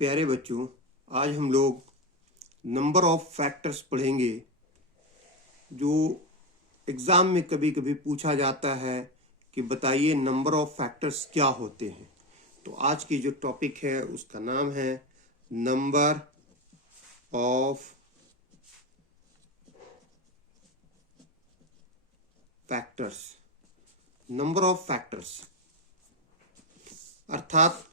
प्यारे बच्चों, आज हम लोग नंबर ऑफ फैक्टर्स पढ़ेंगे जो एग्ज़ाम में कभी कभी पूछा जाता है कि बताइए नंबर ऑफ फैक्टर्स क्या होते हैं। तो आज की जो टॉपिक है उसका नाम है number of factors. Number of factors अर्थात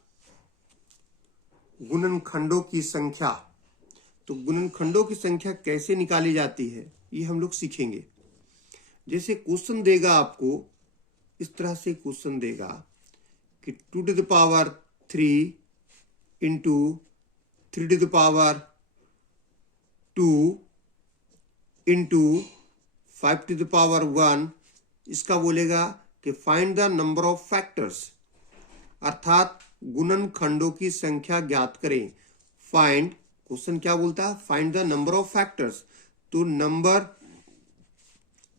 गुणनखंडों की संख्या। तो गुणनखंडों की संख्या कैसे निकाली जाती है ये हम लोग सीखेंगे। जैसे क्वेश्चन देगा आपको, इस तरह से क्वेश्चन देगा कि 2 to the power 3 into 3 to the power 2 into 5 to the power 1। इसका बोलेगा कि find the number of factors, अर्थात गुणनखंडों की संख्या ज्ञात करें। फाइंड, क्वेश्चन क्या बोलता है? Find the number of factors. तो नंबर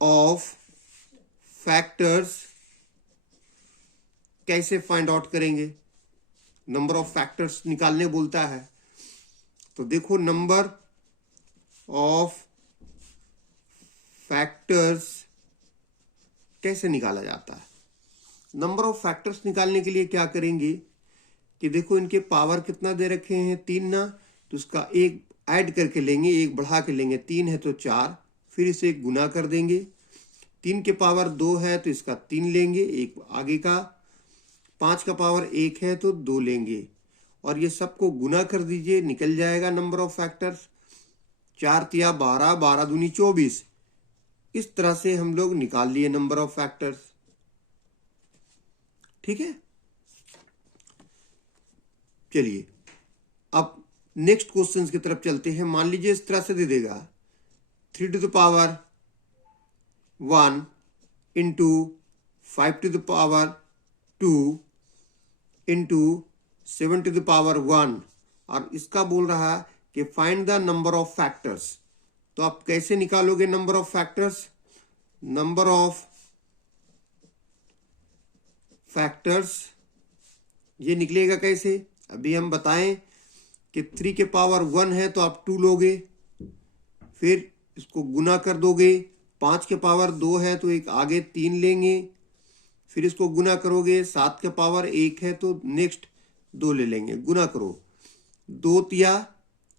ऑफ फैक्टर्स कैसे फाइंड आउट करेंगे? नंबर ऑफ फैक्टर्स निकालने बोलता है। तो देखो, नंबर ऑफ फैक्टर्स कैसे निकाला जाता है। नंबर ऑफ फैक्टर्स निकालने के लिए क्या करेंगे कि देखो, इनके पावर कितना दे रखे हैं, 3 ना, तो उसका एक ऐड करके लेंगे, एक बढ़ा के लेंगे। 3 है तो 4, फिर इसे गुना कर देंगे। 3 के पावर 2 है तो इसका 3 लेंगे, एक आगे का। 5 का पावर 1 है तो 2 लेंगे, और ये सबको गुना कर दीजिए, निकल जाएगा नंबर ऑफ फैक्टर्स। 4 तिया 12, 12 दूनी 24। इस तरह से हम लोग निकाल लिए नंबर ऑफ फैक्टर्स। ठीक है, चलिए अब नेक्स्ट क्वेश्चन की तरफ चलते हैं। मान लीजिए इस तरह से दे देगा 3 to the power 1 into 5 to the power 2 into 7 to the power 1, और इसका बोल रहा है कि find the number of factors. तो आप कैसे निकालोगे number of factors? Number of factors ये निकलेगा कैसे, अभी हम बताएं कि 3 के पावर 1 है तो आप 2 लोगे, फिर इसको गुना कर दोगे। 5 के पावर 2 है तो एक आगे 3 लेंगे, फिर इसको गुना करोगे। 7 के पावर 1 है तो नेक्स्ट 2 ले लेंगे, गुना करो। 2 तिया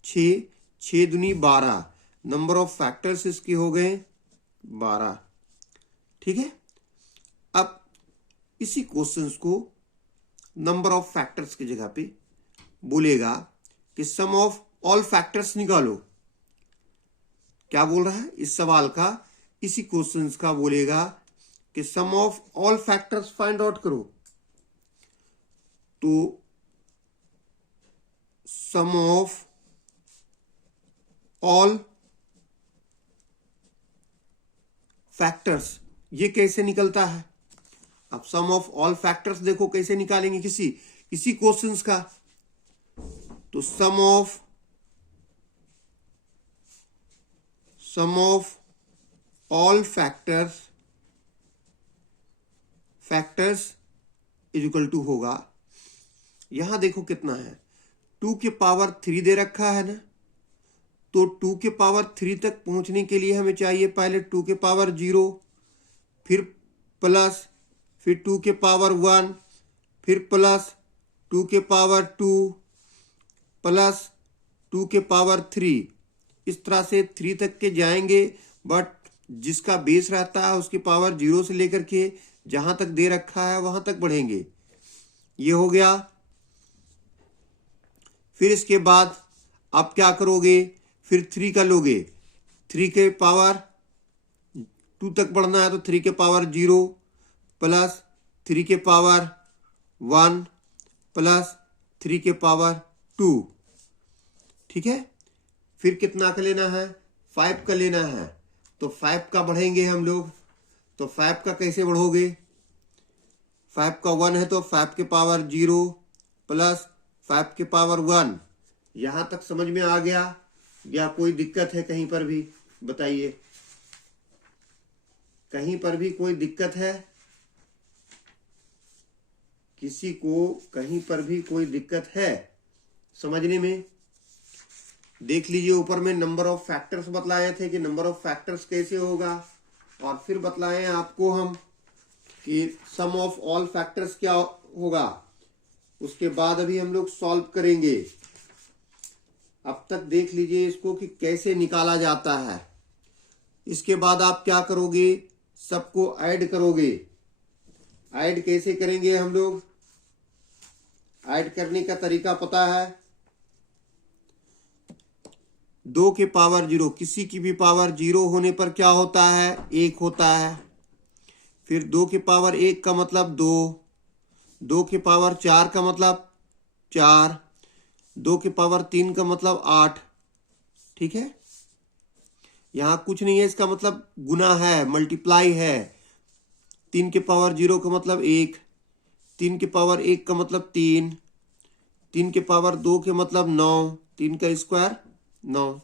6, 6 दूनी 12। नंबर ऑफ फैक्टर्स इसके हो गए 12। ठीक है, अब इसी क्वेश्चंस को नंबर ऑफ फैक्टर्स की जगह पे बोलेगा कि सम ऑफ ऑल फैक्टर्स निकालो। क्या बोल रहा है इस सवाल का, इसी क्वेश्चंस का बोलेगा कि sum of all factors find out करो। तो सम ऑफ ऑल फैक्टर्स ये कैसे निकलता है? अब सम ऑफ ऑल फैक्टर्स देखो कैसे निकालेंगे इसी क्वेश्चंस का। तो sum of all factors is equal to होगा, यहां देखो कितना है, 2 के पावर 3 दे रखा है ना, तो 2 के पावर 3 तक पहुंचने के लिए हमें चाहिए पहले 2 के पावर 0, फिर प्लस, फिर 2 के पावर 1, फिर प्लस 2 के पावर 2, प्लस 2 के पावर 3। इस तरह से 3 तक के जाएंगे, बट जिसका बेस रहता है उसकी पावर 0 से लेकर के जहां तक दे रखा है वहां तक बढ़ेंगे। ये हो गया। फिर इसके बाद आप क्या करोगे, फिर 3 का लोगे। 3 के पावर 2 तक बढ़ना है तो 3 के पावर 0 प्लस 3 के पावर 1 प्लस 3 के पावर 2। ठीक है, फिर कितना का लेना है? 5 का लेना है। तो 5 का बढ़ेंगे हम लोग। तो 5 का कैसे बढ़ोगे? 5 का 1 है तो 5 के पावर 0 प्लस 5 के पावर 1। यहां तक समझ में आ गया या कोई दिक्कत है कहीं पर भी? बताइए, कहीं पर भी कोई दिक्कत है? किसी को कहीं पर भी कोई दिक्कत है? समझने में। देख लीजिए ऊपर में नंबर ऑफ फैक्टर्स बतलाए थे कि नंबर ऑफ फैक्टर्स कैसे होगा, और फिर बतलाए आपको हम कि सम ऑफ ऑल फैक्टर्स क्या होगा। उसके बाद अभी हम लोग सॉल्व करेंगे। अब तक देख लीजिए इसको कि कैसे निकाला जाता है। इसके बाद आप क्या करोगे, सबको ऐड करोगे। ऐड कैसे करेंगे हम लोग, ऐड करने का तरीका पता है। 2 के पावर 0, किसी की भी पावर 0 होने पर क्या होता है, 1 होता है। फिर 2 के पावर 1 का मतलब 2, 2 के पावर 4 का मतलब 4, 2 के पावर 3 का मतलब 8। ठीक है, यहां कुछ नहीं है, इसका मतलब गुना है, मल्टीप्लाई है। 3 के पावर 0 का मतलब 1, 3 के पावर 1 का मतलब 3, 3 के पावर 2 के मतलब 9, 3 का स्क्वायर 9।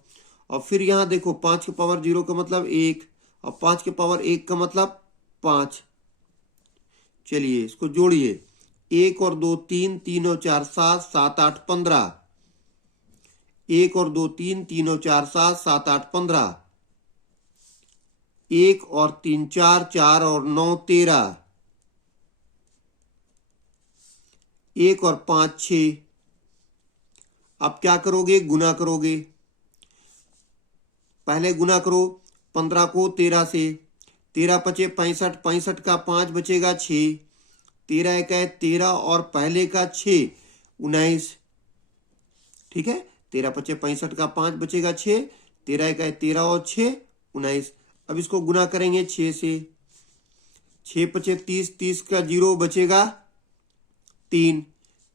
और फिर यहां देखो 5 के पावर 0 का मतलब 1, और 5 के पावर 1 का मतलब 5। चलिए इसको जोड़िए, 1 और 2 3, 3 और 4 7, 7 8 15। 1 और 2 3, 3 और 4 7, 7 8 15। 1 और 3 4, 4 और 9 13। 1 और 5 6। अब क्या करोगे, गुना करोगे। पहले गुना करो 15 को 13 से, 13 पचे 65, 65 का 5 बचेगा 6, 13 एक है 13 और पहले का 6 19। ठीक है, 13 पचे 65 का 5 बचेगा 6, 13 एक है 13 और 6 19। अब इसको गुना करेंगे 6 से, 6 पचे 30, 30 का 0 बचेगा 3,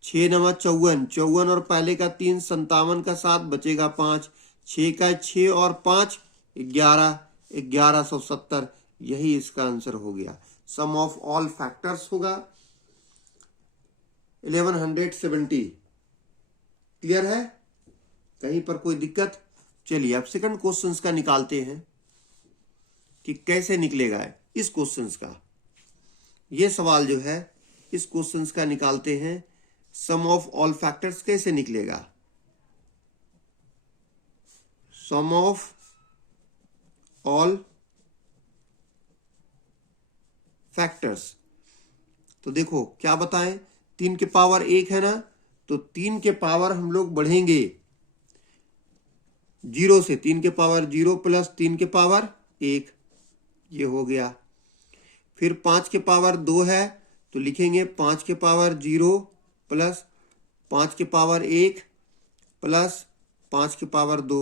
6 नवा 54, 54 और पहले का 3 57 का 7 बचेगा 5, 6 का 6 और 5 11, 1170। यही इसका आंसर हो गया। सम ऑफ ऑल फैक्टर्स होगा 1170। क्लियर है, कहीं पर कोई दिक्कत। चलिए अब सेकंड क्वेश्चंस का निकालते हैं कि कैसे निकलेगा इस क्वेश्चंस का। ये सवाल जो है इस क्वेश्चंस का निकालते हैं, सम ऑफ ऑल फैक्टर्स कैसे निकलेगा। सम ऑफ ऑल फैक्टर्स, तो देखो क्या बताएं, 3 के पावर 1 है ना, तो 3 के पावर हम लोग बढ़ेंगे 0 से, 3 के पावर 0 प्लस 3 के पावर 1, ये हो गया। फिर 5 के पावर 2 है तो लिखेंगे 5 के पावर 0 प्लस 5 के पावर 1 प्लस 5 के पावर 2।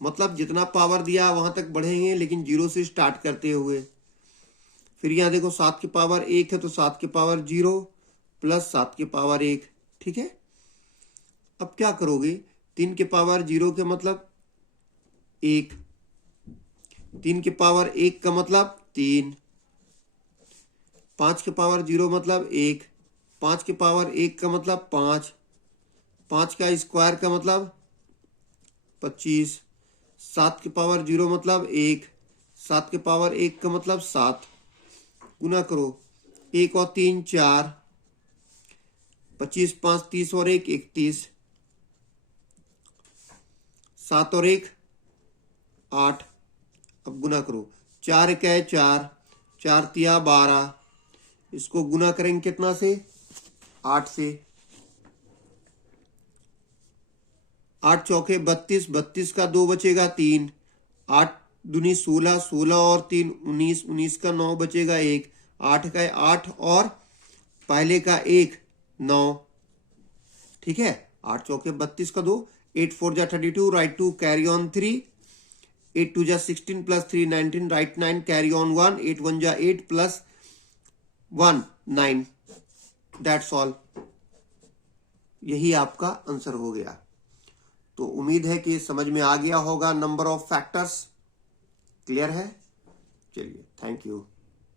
मतलब जितना पावर दिया वहां तक बढ़ेंगे, लेकिन 0 से स्टार्ट करते हुए। फिर यहाँ देखो 7 के पावर 1 है तो 7 के पावर 0 प्लस 7 के पावर 1। ठीक है, अब क्या करोगे, 3 के पावर 0 के मतलब 1, 3 के पावर 1 का मतलब 3, 5 के पावर 0 मतलब 1, 5 के पावर 1 का मतलब 5, 5 का स्क्वायर का मतलब 25, 7 के पावर 0 मतलब 1, 7 के पावर 1 का मतलब 7। गुना करो, 1 और 3 4, 25 5 30 और 1 31, 7 और 1 8। अब गुना करो, 4 एक है 4, 4 तिया 12। इसको गुना करेंगे कितना से, 8 से। 8 चौके 32, 32 का 2 बचेगा 3, 8 दूनी 16, 16 और 3 19, 19 का 9 बचेगा 1, 8 का 8 और पहले का 1 9। ठीक है, 8 चौके 32 का 2, 8 4 जा 32, राइट 2 कैरी ऑन 3, 8 2 जा 16 प्लस 3 19, राइट 9 कैरी ऑन 1, 8 1 जा 8 प्लस 1 9। दैट्स ऑल, यही आपका आंसर हो गया। तो उम्मीद है कि समझ में आ गया होगा नंबर ऑफ फैक्टर्स। क्लियर है, चलिए थैंक यू।